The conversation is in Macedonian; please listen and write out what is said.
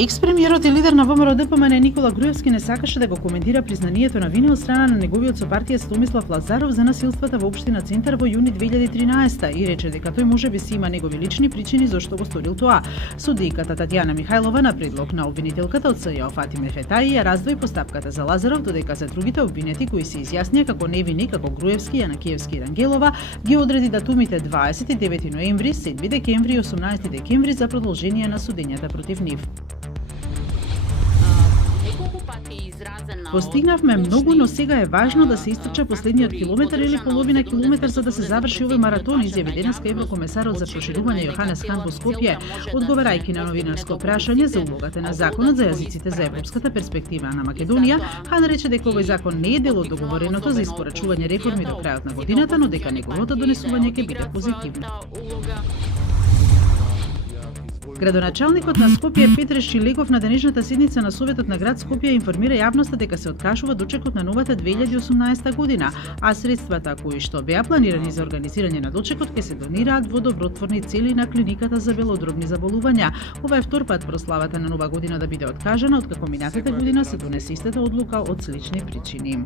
Екс-премиерот и лидер на ВМРО-ДПМН Никола Груевски не сакаше да го коментира признанието на вина од страна на неговиот сопартиец Томислав Лазаров за насилствата во општина Центар во јуни 2013 и рече дека тој можеби си има негови лични причини зашто го сторил тоа. Судијката Татјана Михајлова на предлог на обвинителката од СЈО Фатиме Фетаи ја раздвои постапката за Лазаров, додека за другите обвинети кои се изјаснија како невини, како Груевски, Јанакиевски и Рангелова, ги одреди датумите 29 ноември, 7 декември и 18 декември за продолжение на судењата против нив. Постигнавме многу, но сега е важно да се истрча последниот километар или половина километар за да се заврши овој маратон, изјави денеска еврокомесарот за проширување Јоханес Хан во Скопје, одговарајќи на новинарско прашање за улогата на законот за јазиците за европската перспектива на Македонија. Хан рече дека овој закон не е дел од договореното за испорачување реформи до крајот на годината, но дека неговото донесување ќе биде позитивно. Градоначалникот на Скопје Петре Шилегов на денешната седница на Советот на град Скопје информира јавноста дека се откажува дочекот на новата 2018 година, а средствата кои што беа планирани за организирање на дочекот ќе се донираат во добротворни цели на клиниката за белодробни заболувања. Ова е втор пат прославата на нова година да биде откажана, откако минатата година се донесе истата одлука од слични причини.